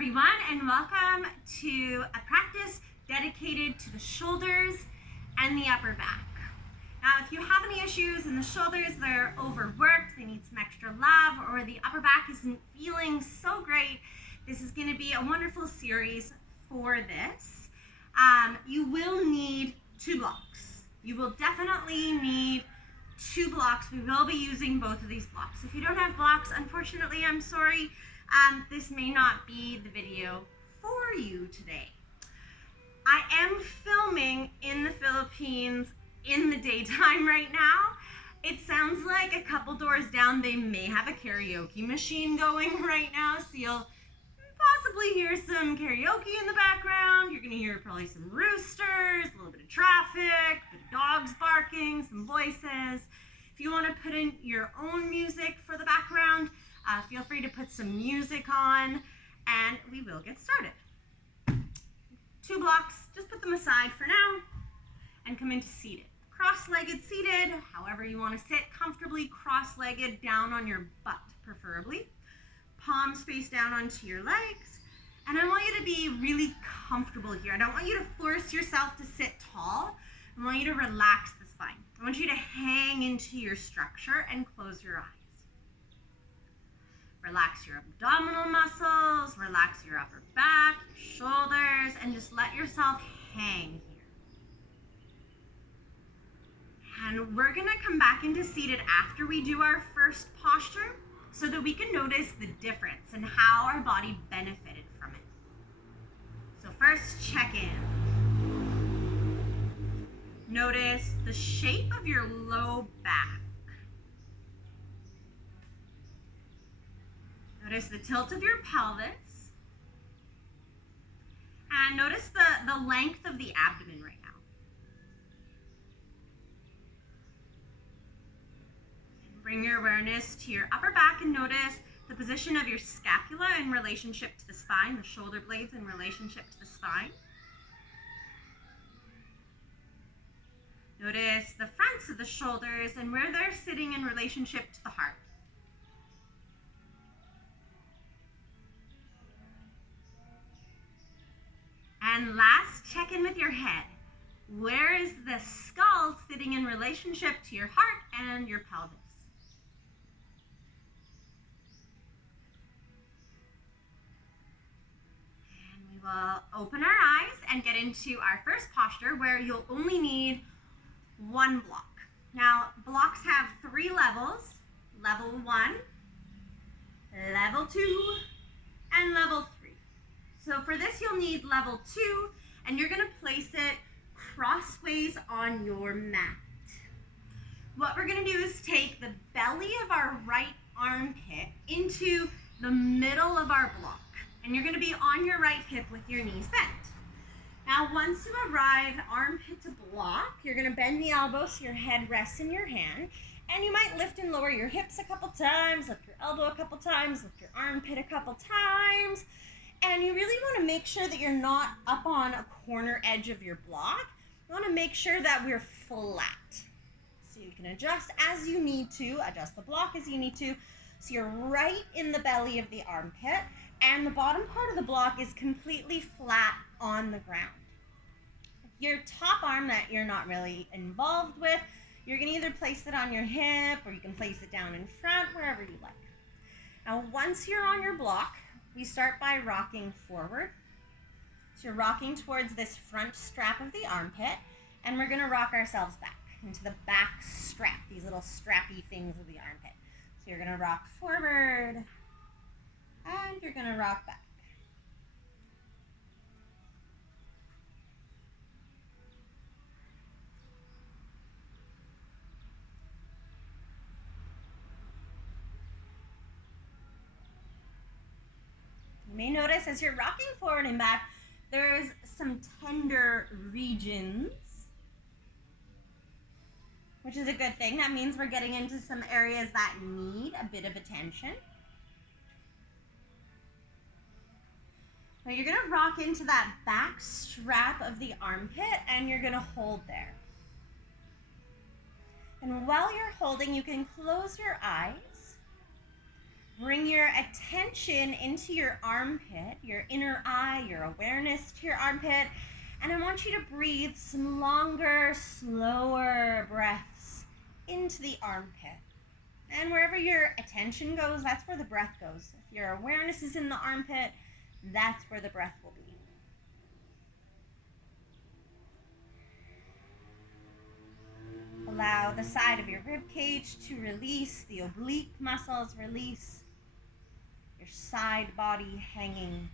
everyone, and welcome to a practice dedicated to the shoulders and the upper back. Now, if you have any issues in the shoulders, they're overworked, they need some extra love, or the upper back isn't feeling so great, this is going to be a wonderful series for this. You will need 2 blocks. You will definitely need 2 blocks. We will be using both of these blocks. If you don't have blocks, unfortunately, I'm sorry. This may not be the video for you today. I am filming in the Philippines in the daytime right now. It sounds like a couple doors down they may have a karaoke machine going right now, so you'll possibly hear some karaoke in the background. You're gonna hear probably some roosters, a little bit of traffic, a bit of dogs barking, some voices. If you want to put in your own music for the background, feel free to put some music on, and we will get started. 2 blocks, just put them aside for now, and come into seated. Cross-legged seated, however you want to sit, comfortably cross-legged down on your butt, preferably. Palms face down onto your legs, and I want you to be really comfortable here. I don't want you to force yourself to sit tall. I want you to relax the spine. I want you to hang into your structure and close your eyes. Relax your abdominal muscles, relax your upper back, your shoulders, and just let yourself hang here. And we're gonna come back into seated after we do our first posture so that we can notice the difference and how our body benefited from it. So first, check in. Notice the shape of your low back. Notice the tilt of your pelvis. And notice the length of the abdomen right now. And bring your awareness to your upper back and notice the position of your scapula in relationship to the spine, the shoulder blades in relationship to the spine. Notice the fronts of the shoulders and where they're sitting in relationship to the heart. And last, check in with your head. Where is the skull sitting in relationship to your heart and your pelvis? And we will open our eyes and get into our first posture where you'll only need 1 block. Now, blocks have 3 levels: level 1, level 2, and level 3. So for this, you'll need level 2, and you're gonna place it crossways on your mat. What we're gonna do is take the belly of our right armpit into the middle of our block, and you're gonna be on your right hip with your knees bent. Now, once you arrive armpit to block, you're gonna bend the elbow so your head rests in your hand, and you might lift and lower your hips a couple times, lift your elbow a couple times, lift your armpit a couple times. And you really want to make sure that you're not up on a corner edge of your block. You want to make sure that we're flat. So you can adjust as you need to, adjust the block as you need to. So you're right in the belly of the armpit, and the bottom part of the block is completely flat on the ground. Your top arm that you're not really involved with, you're going to either place it on your hip or you can place it down in front, wherever you like. Now, once you're on your block, we start by rocking forward. So you're rocking towards this front strap of the armpit, and we're gonna rock ourselves back into the back strap, these little strappy things of the armpit. So you're gonna rock forward, and you're gonna rock back. You may notice as you're rocking forward and back, there's some tender regions, which is a good thing. That means we're getting into some areas that need a bit of attention. Now you're gonna rock into that back strap of the armpit, and you're gonna hold there. And while you're holding, you can close your eyes Bring your attention into your armpit, your inner eye, your awareness to your armpit. And I want you to breathe some longer, slower breaths into the armpit. And wherever your attention goes, that's where the breath goes. If your awareness is in the armpit, that's where the breath will be. Allow the side of your rib cage to release, the oblique muscles release, your side body hanging.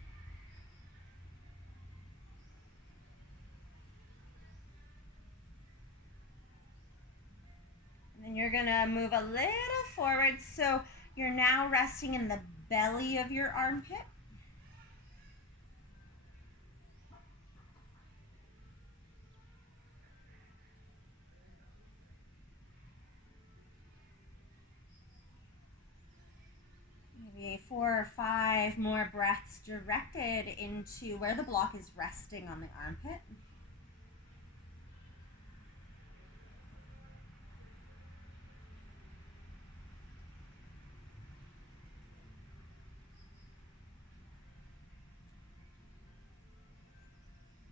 And then you're gonna move a little forward, so you're now resting in the belly of your armpit. Maybe 4 or 5 more breaths directed into where the block is resting on the armpit.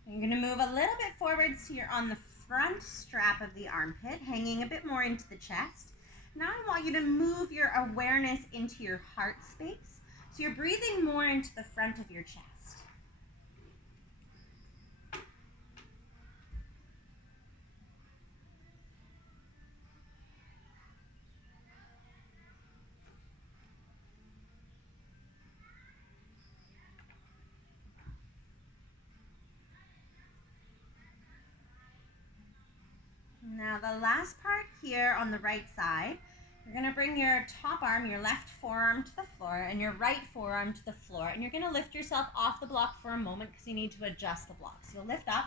You're going to move a little bit forward so you're on the front strap of the armpit, hanging a bit more into the chest. Now I want you to move your awareness into your heart space. So you're breathing more into the front of your chest. Now the last part here on the right side, you're going to bring your top arm, your left forearm to the floor, and your right forearm to the floor. And you're going to lift yourself off the block for a moment because you need to adjust the block. So you'll lift up.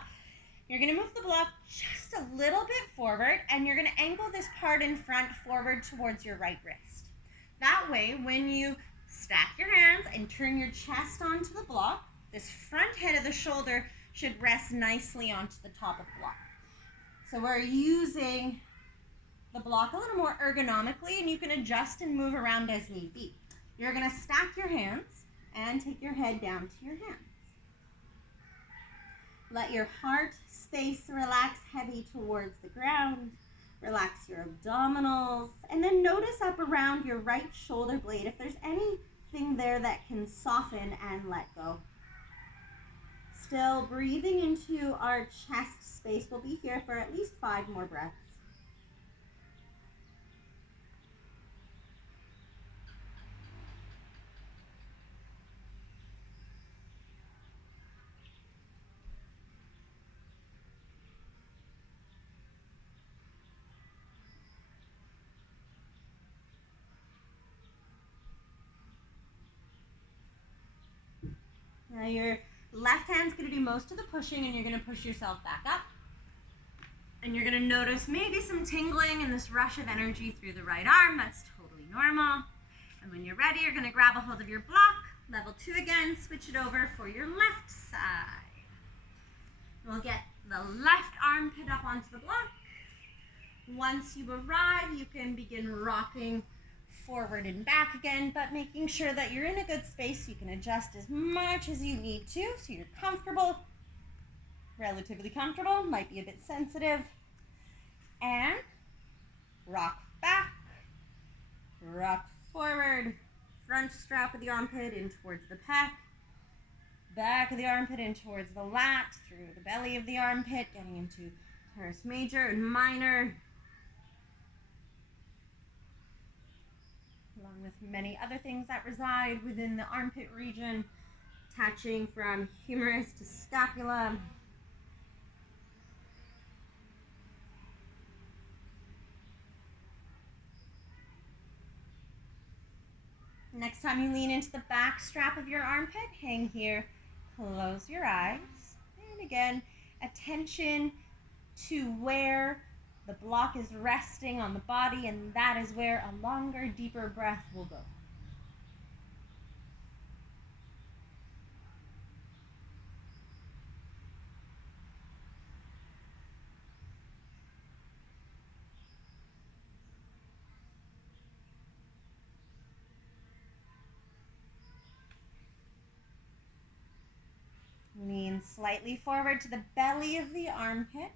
You're going to move the block just a little bit forward, and you're going to angle this part in front forward towards your right wrist. That way, when you stack your hands and turn your chest onto the block, this front head of the shoulder should rest nicely onto the top of the block. So we're using the block a little more ergonomically, and you can adjust and move around as need be. You're going to stack your hands and take your head down to your hands. Let your heart space relax heavy towards the ground. Relax your abdominals, and then notice up around your right shoulder blade if there's anything there that can soften and let go. Still breathing into our chest space. We'll be here for at least 5 more breaths. Now your left hand's going to do most of the pushing, and you're going to push yourself back up. And you're going to notice maybe some tingling and this rush of energy through the right arm. That's totally normal. And when you're ready, you're going to grab a hold of your block, level 2 again, switch it over for your left side. We'll get the left armpit up onto the block. Once you arrive, you can begin rocking forward and back again, but making sure that you're in a good space. You can adjust as much as you need to so you're comfortable, relatively comfortable, might be a bit sensitive. And rock back, rock forward, front strap of the armpit in towards the pec, back of the armpit in towards the lat, through the belly of the armpit, getting into teres major and minor, along with many other things that reside within the armpit region, attaching from humerus to scapula. Next time you lean into the back strap of your armpit, hang here, close your eyes, and again, attention to where the block is resting on the body, and that is where a longer, deeper breath will go. chin slightly forward to the belly of the armpit.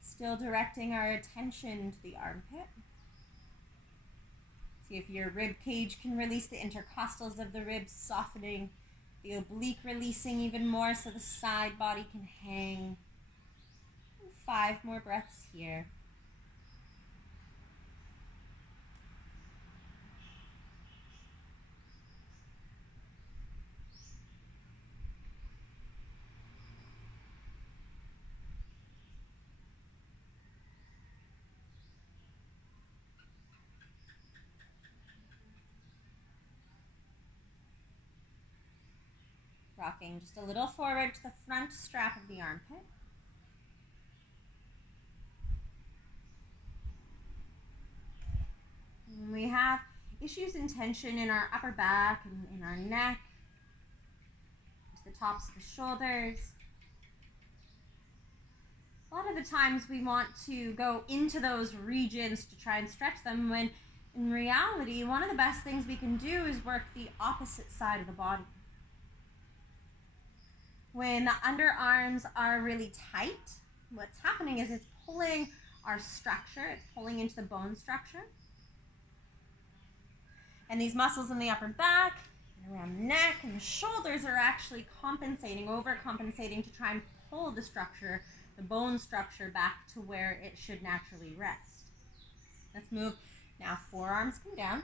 Still directing our attention to the armpit. See if your rib cage can release the intercostals of the ribs, softening the oblique, releasing even more so the side body can hang. 5 more breaths here. Rocking just a little forward to the front strap of the armpit. And we have issues in tension in our upper back and in our neck, to the tops of the shoulders. A lot of the times we want to go into those regions to try and stretch them, when in reality, one of the best things we can do is work the opposite side of the body. When the underarms are really tight, what's happening is it's pulling our structure, it's pulling into the bone structure. And these muscles in the upper back and around the neck and the shoulders are actually compensating, overcompensating to try and pull the structure, the bone structure, back to where it should naturally rest. Let's move. Now forearms come down,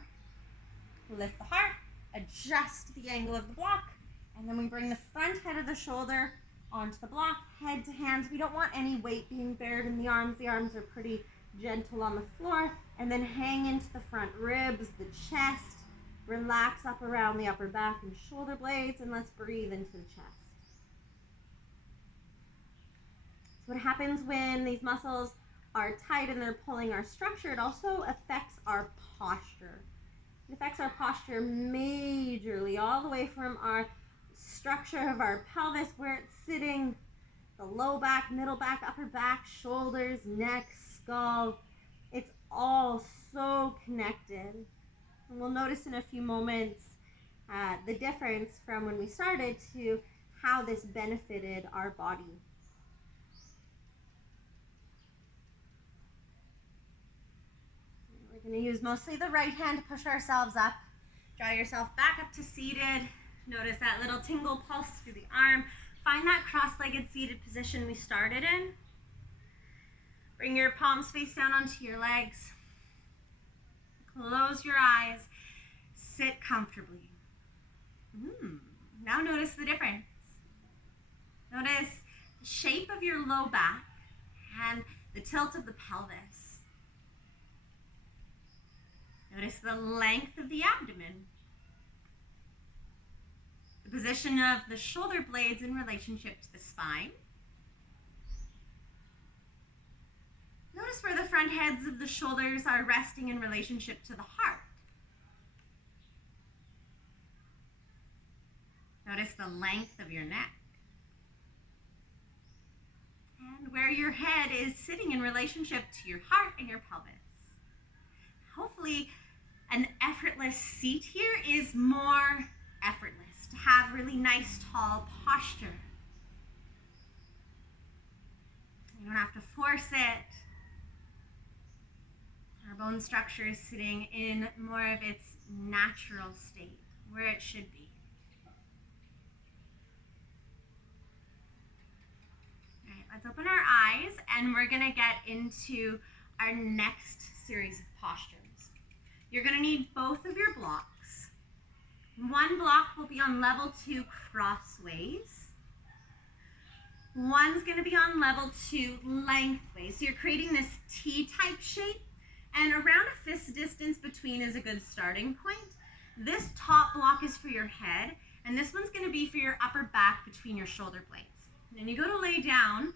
lift the heart, adjust the angle of the block, and then we bring the front head of the shoulder onto the block, head to hands. We don't want any weight being bared in the arms. The arms are pretty gentle on the floor. And then hang into the front ribs, the chest. Relax up around the upper back and shoulder blades, and let's breathe into the chest. So what happens when these muscles are tight and they're pulling our structure, it also affects our posture. It affects our posture majorly, all the way from our structure of our pelvis, where it's sitting, the low back, middle back, upper back, shoulders, neck, skull. It's all so connected. And we'll notice in a few moments the difference from when we started to how this benefited our body. We're going to use mostly the right hand to push ourselves up. Draw yourself back up to seated. Notice that little tingle pulse through the arm. Find that cross-legged seated position we started in. Bring your palms face down onto your legs. Close your eyes. Sit comfortably. Now notice the difference. Notice the shape of your low back and the tilt of the pelvis. Notice the length of the abdomen. The position of the shoulder blades in relationship to the spine. Notice where the front heads of the shoulders are resting in relationship to the heart. Notice the length of your neck. And where your head is sitting in relationship to your heart and your pelvis. Hopefully, an effortless seat here is more effortless, to have really nice, tall posture. You don't have to force it. Our bone structure is sitting in more of its natural state, where it should be. All right, let's open our eyes, and we're gonna get into our next series of postures. You're gonna need both of your blocks. One block will be on level 2 crossways. One's gonna be on level 2 lengthways. So you're creating this T-type shape, and around a fist distance between is a good starting point. This top block is for your head, and this one's gonna be for your upper back between your shoulder blades. When you go to lay down,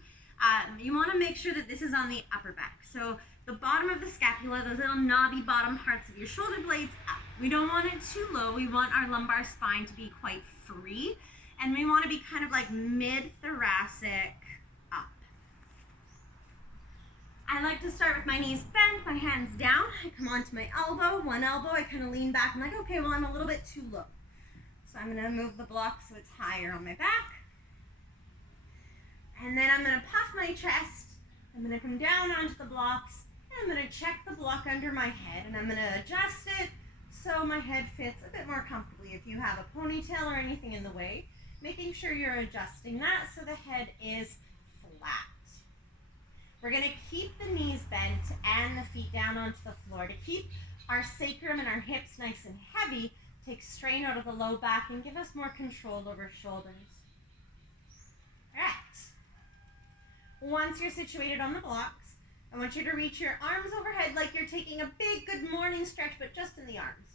you wanna make sure that this is on the upper back. So the bottom of the scapula, those little knobby bottom parts of your shoulder blades up. We don't want it too low. We want our lumbar spine to be quite free, and we want to be kind of like mid-thoracic up. I like to start with my knees bent, my hands down. I come onto my elbow, one elbow, I kind of lean back. I'm like, okay, well, I'm a little bit too low. So I'm going to move the block so it's higher on my back. And then I'm gonna puff my chest. I'm gonna come down onto the blocks, and I'm gonna check the block under my head, and I'm gonna adjust it so my head fits a bit more comfortably. If you have a ponytail or anything in the way, making sure you're adjusting that so the head is flat. We're gonna keep the knees bent and the feet down onto the floor to keep our sacrum and our hips nice and heavy, take strain out of the low back and give us more control over shoulders. All right. Once you're situated on the blocks, I want you to reach your arms overhead like you're taking a big good morning stretch, but just in the arms.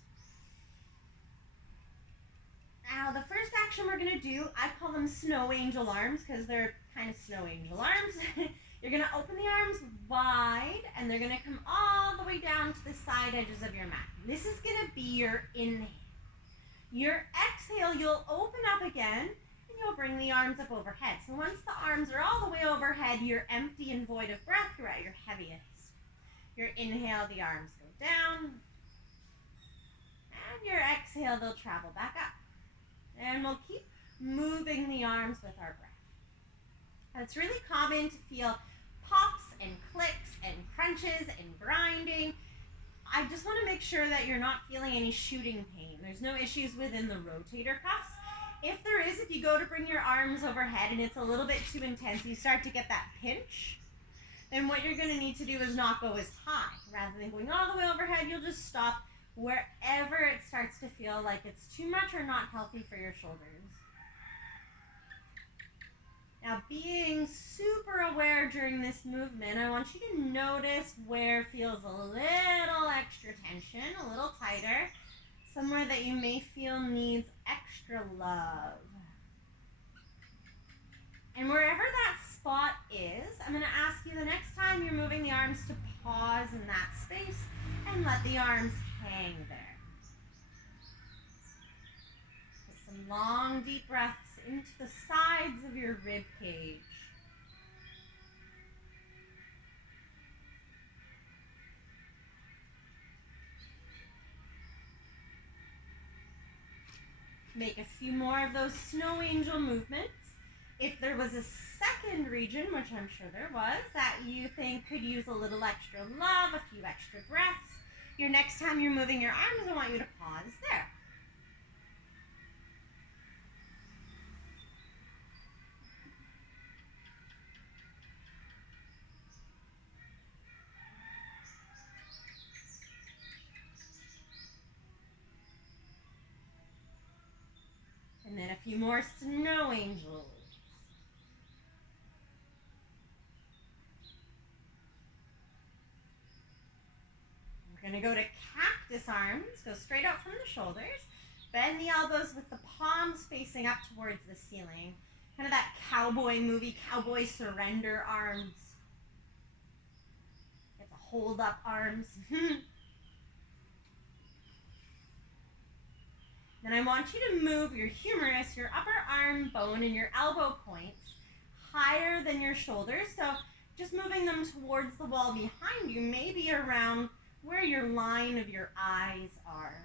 Now, the first action we're gonna do, I call them snow angel arms because they're kind of snow angel arms. You're gonna open the arms wide and they're gonna come all the way down to the side edges of your mat. This is gonna be your inhale. Your exhale, you'll open up again and you'll bring the arms up overhead. So once the arms are all the way overhead, you're empty and void of breath, you're at your heaviest. Your inhale, the arms go down. And your exhale, they'll travel back up. And we'll keep moving the arms with our breath. And it's really common to feel pops and clicks and crunches and grinding. I just want to make sure that you're not feeling any shooting pain. There's no issues within the rotator cuffs. If there is, if you go to bring your arms overhead and it's a little bit too intense, you start to get that pinch, then what you're going to need to do is not go as high. Rather than going all the way overhead, you'll just stop wherever it starts to feel like it's too much or not healthy for your shoulders. Now, being super aware during this movement, I want you to notice where feels a little extra tension, a little tighter, somewhere that you may feel needs extra love. And wherever that spot is, I'm going to ask you the next time you're moving the arms to pause in that space and let the arms hang there. Take some long, deep breaths into the sides of your rib cage. Make a few more of those snow angel movements. If there was a second region, which I'm sure there was, that you think could use a little extra love, a few extra breaths, your next time you're moving your arms, I want you to pause there. And then a few more snow angels. We're going to go to cactus arms. Go straight out from the shoulders. Bend the elbows with the palms facing up towards the ceiling. Kind of that cowboy movie, cowboy surrender arms. Get the hold up arms. Then I want you to move your humerus, your upper arm bone, and your elbow points higher than your shoulders. So just moving them towards the wall behind you, maybe around where your line of your eyes are.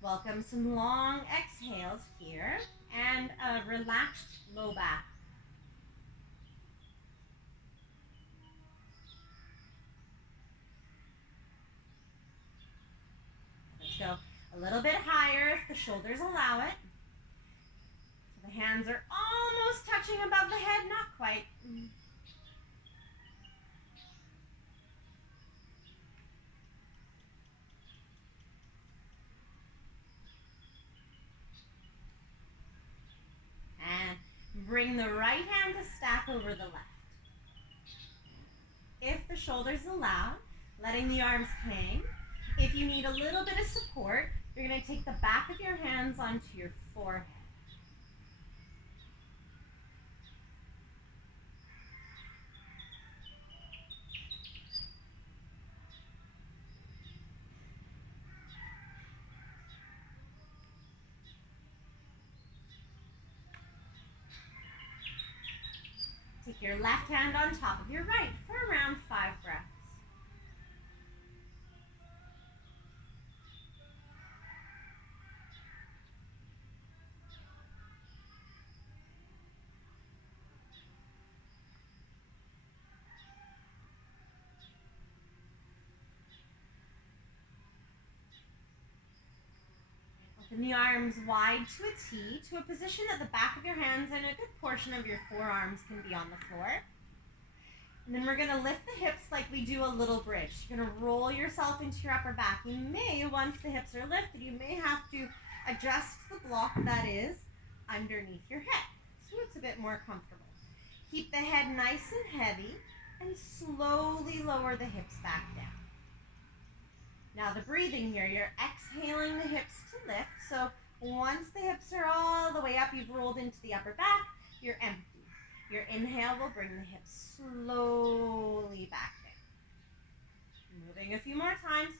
Welcome some long exhales here and a relaxed low back. Let's go a little bit higher if the shoulders allow it. So the hands are almost touching above the head, not quite. And bring the right hand to stack over the left. If the shoulders allow, letting the arms hang. If you need a little bit of support, you're going to take the back of your hands onto your forehead. Take your left hand on top of your right for around 5 breaths. Open the arms wide to a T, to a position that the back of your hands and a good portion of your forearms can be on the floor. And then we're going to lift the hips like we do a little bridge. You're going to roll yourself into your upper back. You may, once the hips are lifted, you may have to adjust the block that is underneath your hip, so it's a bit more comfortable. Keep the head nice and heavy and slowly lower the hips back down. Now the breathing here, you're exhaling the hips to lift. So once the hips are all the way up, you've rolled into the upper back, you're empty. Your inhale will bring the hips slowly back down. Moving a few more times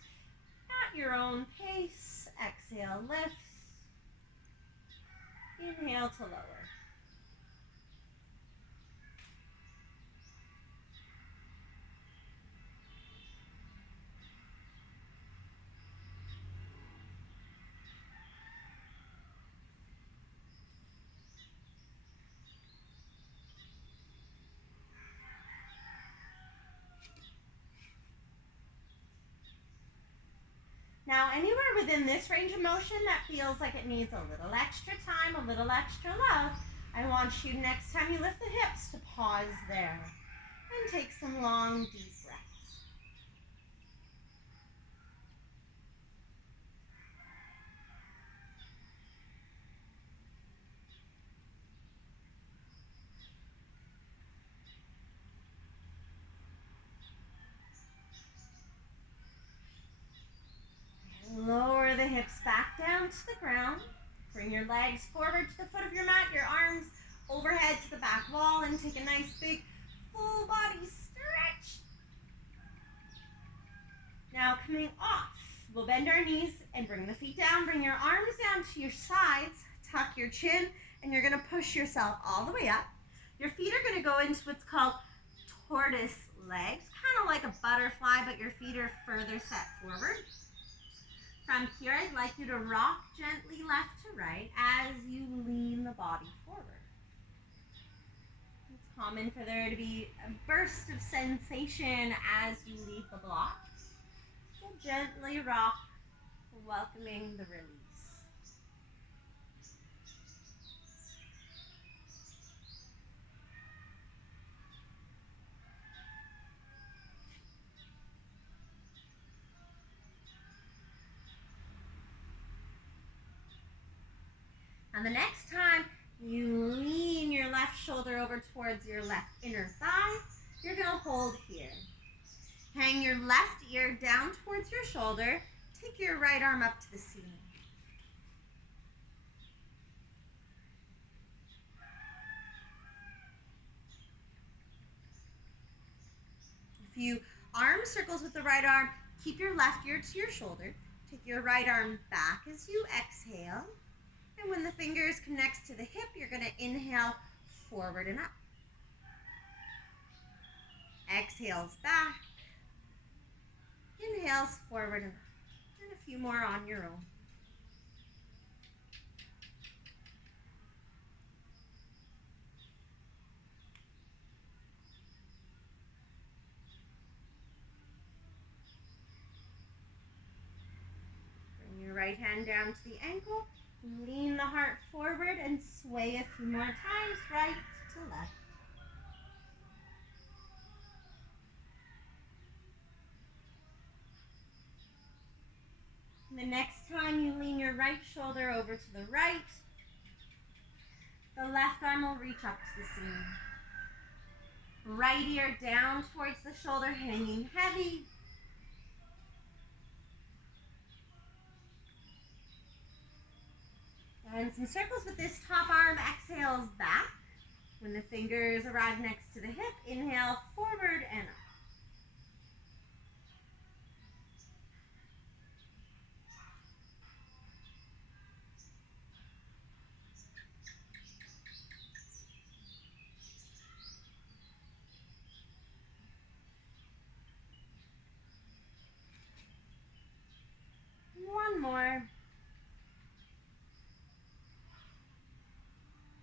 at your own pace. Exhale, lifts. Inhale to lower. Now, anywhere within this range of motion that feels like it needs a little extra time, a little extra love, I want you, next time you lift the hips, to pause there and take some long, deep breaths. Lower the hips back down to the ground. Bring your legs forward to the foot of your mat, your arms overhead to the back wall, and take a nice big full body stretch. Now coming off, we'll bend our knees and bring the feet down. Bring your arms down to your sides, tuck your chin, and you're gonna push yourself all the way up. Your feet are gonna go into what's called tortoise legs, kind of like a butterfly, but your feet are further set forward. From here, I'd like you to rock gently left to right as you lean the body forward. It's common for there to be a burst of sensation as you leave the blocks. So gently rock, welcoming the release. And the next time you lean your left shoulder over towards your left inner thigh, you're going to hold here. Hang your left ear down towards your shoulder. Take your right arm up to the ceiling. If you arm circles with the right arm, keep your left ear to your shoulder. Take your right arm back as you exhale. And when the fingers connect to the hip, you're going to inhale forward and up. Exhales back. Inhales forward and up. And a few more on your own. Bring your right hand down to the ankle. Lean the heart forward and sway a few more times, right to left. And the next time you lean your right shoulder over to the right, the left arm will reach up to the ceiling. Right ear down towards the shoulder, hanging heavy. And some circles with this top arm. Exhales back. When the fingers arrive next to the hip, inhale forward and up. One more.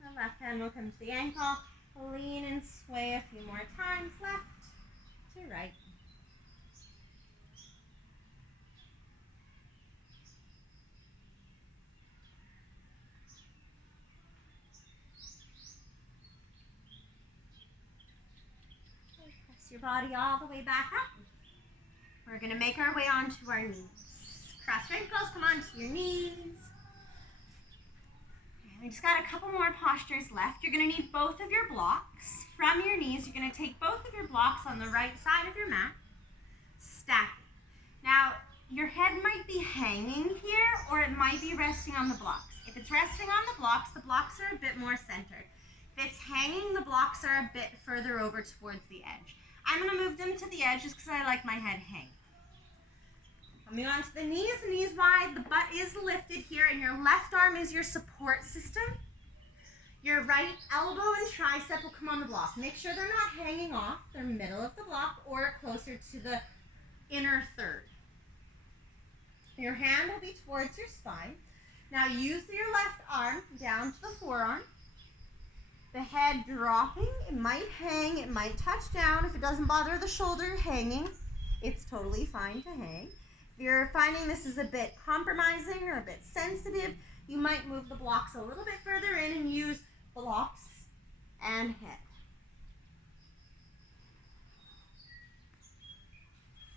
The left hand will come to the ankle. Lean and sway a few more times, left to right. your body all the way back up. We're going to make our way onto our knees. Cross your ankles, come onto your knees. And we just got a couple more postures left. You're going to need both of your blocks. From your knees, you're going to take both of your blocks on the right side of your mat. Stack it. Now, your head might be hanging here, or it might be resting on the blocks. If it's resting on the blocks are a bit more centered. If it's hanging, the blocks are a bit further over towards the edge. I'm going to move them to the edge just because I like my head hanging. Coming onto the knees wide, the butt is lifted here, and your left arm is your support system. Your right elbow and tricep will come on the block. Make sure they're not hanging off. They're middle of the block or closer to the inner third. Your hand will be towards your spine. Now use your left arm down to the forearm. The head dropping, it might hang, it might touch down. If it doesn't bother the shoulder hanging, it's totally fine to hang. If you're finding this is a bit compromising or a bit sensitive, you might move the blocks a little bit further in and use blocks and head.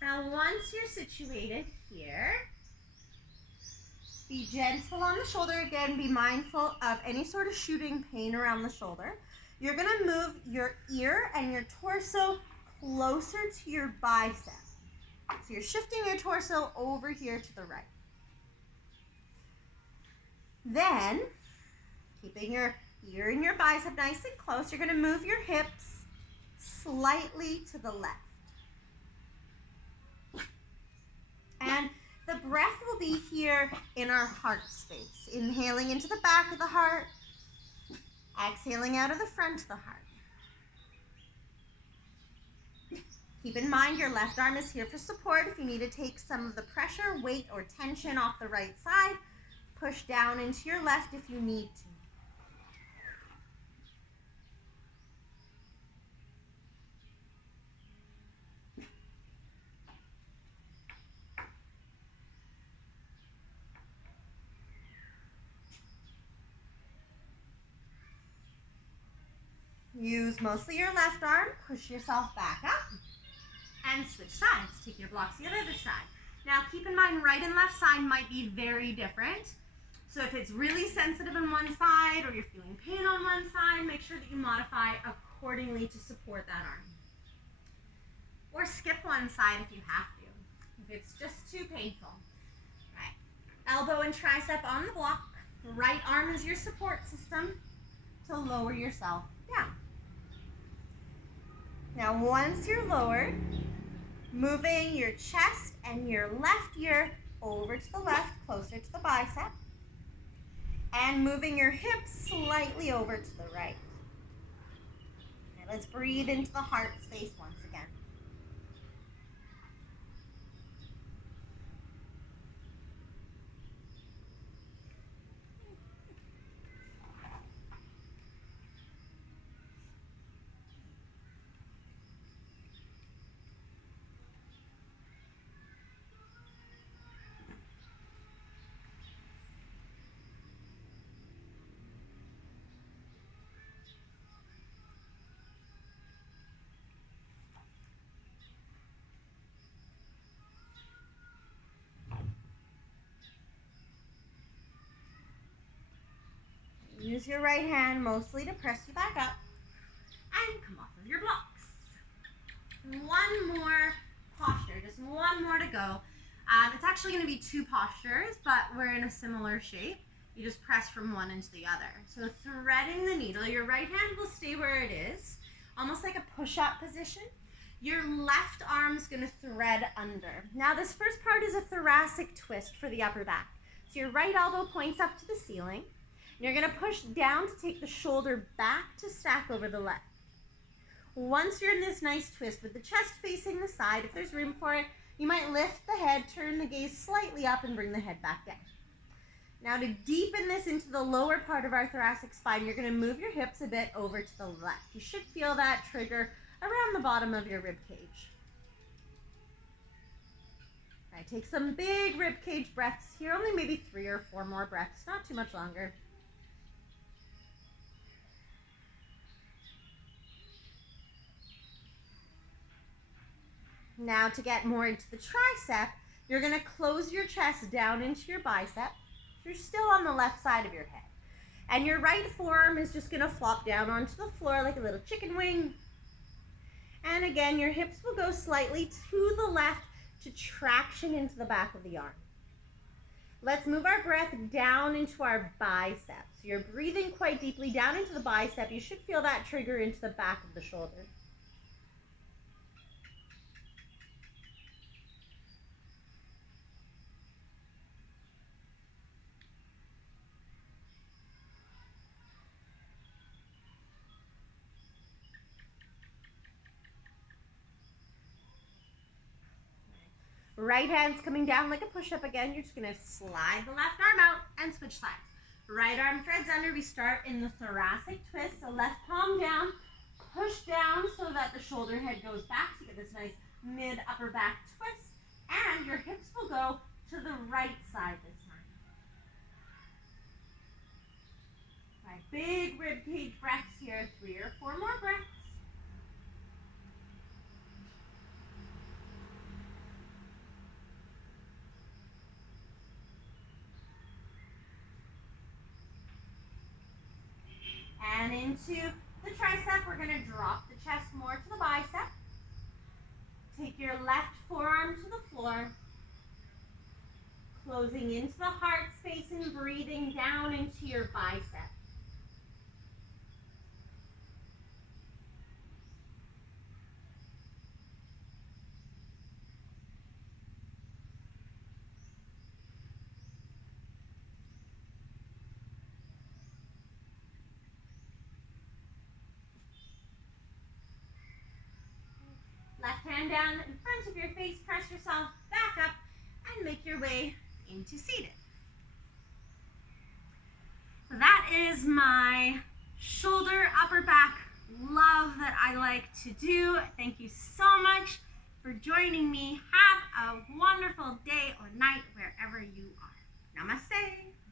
Now once you're situated here, be gentle on the shoulder. Again, be mindful of any sort of shooting pain around the shoulder. You're going to move your ear and your torso closer to your bicep. So you're shifting your torso over here to the right. Then, keeping your ear and your bicep nice and close, you're going to move your hips slightly to the left. And the breath will be here in our heart space. Inhaling into the back of the heart, exhaling out of the front of the heart. Keep in mind your left arm is here for support. If you need to take some of the pressure, weight, or tension off the right side, push down into your left if you need to. Use mostly your left arm, push yourself back up, and switch sides. Take your blocks to the other side. Now keep in mind right and left side might be very different. So if it's really sensitive on one side or you're feeling pain on one side, make sure that you modify accordingly to support that arm. Or skip one side if you have to, if it's just too painful. Right. Elbow and tricep on the block. Right arm is your support system to lower yourself down. Now once you're lowered, moving your chest and your left ear over to the left, closer to the bicep, and moving your hips slightly over to the right. Okay, let's breathe into the heart space once again. Use your right hand mostly to press you back up and come off of your blocks. One more posture, just one more to go. It's actually going to be two postures, but we're in a similar shape. You just press from one into the other. So threading the needle, your right hand will stay where it is, almost like a push-up position. Your left arm is going to thread under. Now this first part is a thoracic twist for the upper back. So your right elbow points up to the ceiling. You're going to push down to take the shoulder back to stack over the left. Once you're in this nice twist with the chest facing the side, if there's room for it, you might lift the head, turn the gaze slightly up, and bring the head back down. Now to deepen this into the lower part of our thoracic spine, you're going to move your hips a bit over to the left. You should feel that trigger around the bottom of your rib cage. All right, take some big rib cage breaths here, only maybe 3 or 4 more breaths, not too much longer. Now to get more into the tricep, you're going to close your chest down into your bicep. You're still on the left side of your head. And your right forearm is just going to flop down onto the floor like a little chicken wing. And again, your hips will go slightly to the left to traction into the back of the arm. Let's move our breath down into our biceps. So you're breathing quite deeply down into the bicep. You should feel that trigger into the back of the shoulder. Right hand's coming down like a push-up again. You're just going to slide the left arm out and switch sides. Right arm threads under. We start in the thoracic twist. So left palm down, push down so that the shoulder head goes back. So you get this nice mid-upper back twist. And your hips will go to the right side this time. Right, big rib cage breaths here. 3 or 4 more breaths. And into the tricep, we're going to drop the chest more to the bicep. Take your left forearm to the floor. Closing into the heart space and breathing down into your bicep. Left hand down in front of your face, press yourself back up and make your way into seated. So that is my shoulder, upper back love that I like to do. Thank you so much for joining me. Have a wonderful day or night wherever you are. Namaste.